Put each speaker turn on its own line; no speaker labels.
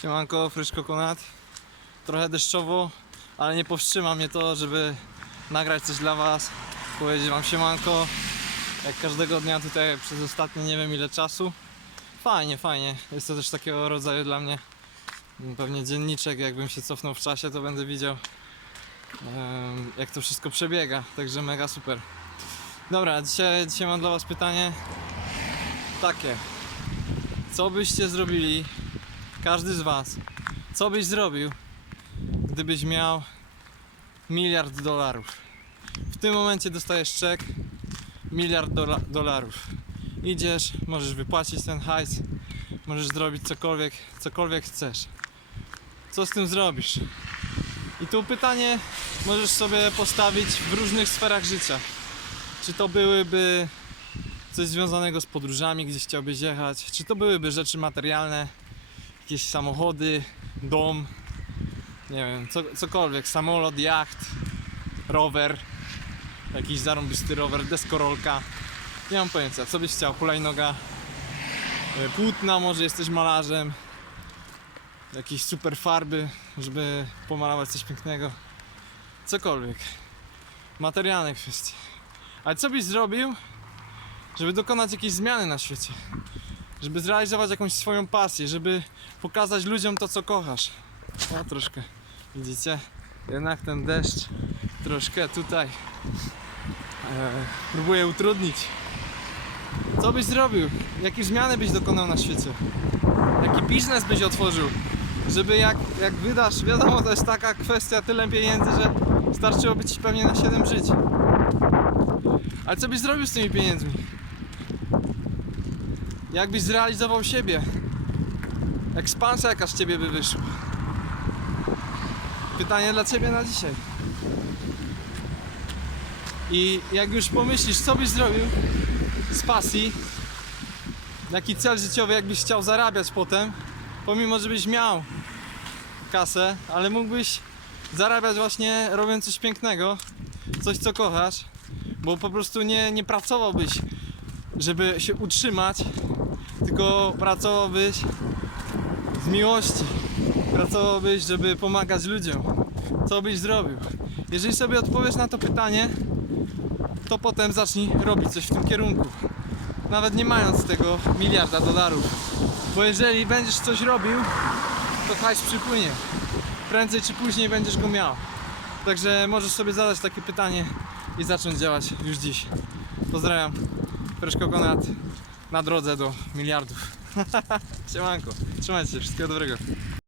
Siemanko, Fresh Coconut. Trochę deszczowo, ale nie powstrzyma mnie to, żeby nagrać coś dla Was. Powiedzieć Wam siemanko. Jak każdego dnia tutaj przez ostatnie nie wiem ile czasu. Fajnie, fajnie. Jest to też takiego rodzaju dla mnie pewnie dzienniczek. Jakbym się cofnął w czasie, to będę widział jak to wszystko przebiega. Także mega super. Dobra, dzisiaj, dzisiaj mam dla Was pytanie takie. Co byście zrobili, każdy z Was, co byś zrobił, gdybyś miał miliard dolarów? W tym momencie dostajesz czek, miliard dola- dolarów. Idziesz, możesz wypłacić ten hajs, możesz zrobić cokolwiek, cokolwiek chcesz. Co z tym zrobisz? I tu pytanie możesz sobie postawić w różnych sferach życia. Czy to byłyby coś związanego z podróżami, gdzieś chciałbyś jechać, czy to byłyby rzeczy materialne, jakieś samochody, dom, nie wiem, co, cokolwiek, samolot, jacht, rower, jakiś zarąbisty rower, deskorolka, nie mam pojęcia, co byś chciał, hulajnoga, e, płótna, może jesteś malarzem, jakieś super farby, żeby pomalować coś pięknego, cokolwiek, materialne kwestie. Ale co byś zrobił, żeby dokonać jakiejś zmiany na świecie, żeby zrealizować jakąś swoją pasję, żeby pokazać ludziom to, co kochasz. O, troszkę, widzicie? Jednak ten deszcz troszkę tutaj e, próbuje utrudnić. Co byś zrobił? Jakie zmiany byś dokonał na świecie? Jaki biznes byś otworzył? Żeby jak, jak wydasz, wiadomo, to jest taka kwestia, tyle pieniędzy, że starczyłoby ci pewnie na 7 żyć. Ale co byś zrobił z tymi pieniędzmi? Jakbyś zrealizował siebie? Ekspansja jaka z ciebie by wyszła? Pytanie dla ciebie na dzisiaj. I jak już pomyślisz, co byś zrobił z pasji, jaki cel życiowy, jakbyś chciał zarabiać potem, pomimo, żebyś miał kasę, ale mógłbyś zarabiać właśnie robiąc coś pięknego, coś co kochasz, bo po prostu nie, nie pracowałbyś, żeby się utrzymać, tylko pracowałbyś z miłości. Pracowałbyś, żeby pomagać ludziom. Co byś zrobił? Jeżeli sobie odpowiesz na to pytanie, to potem zacznij robić coś w tym kierunku. Nawet nie mając tego miliarda dolarów. Bo jeżeli będziesz coś robił, to hajs przypłynie. Prędzej czy później będziesz go miał. Także możesz sobie zadać takie pytanie i zacząć działać już dziś. Pozdrawiam. Fresh Coconut na drodze do miliardów. Siemanko. Trzymajcie się. Wszystkiego dobrego.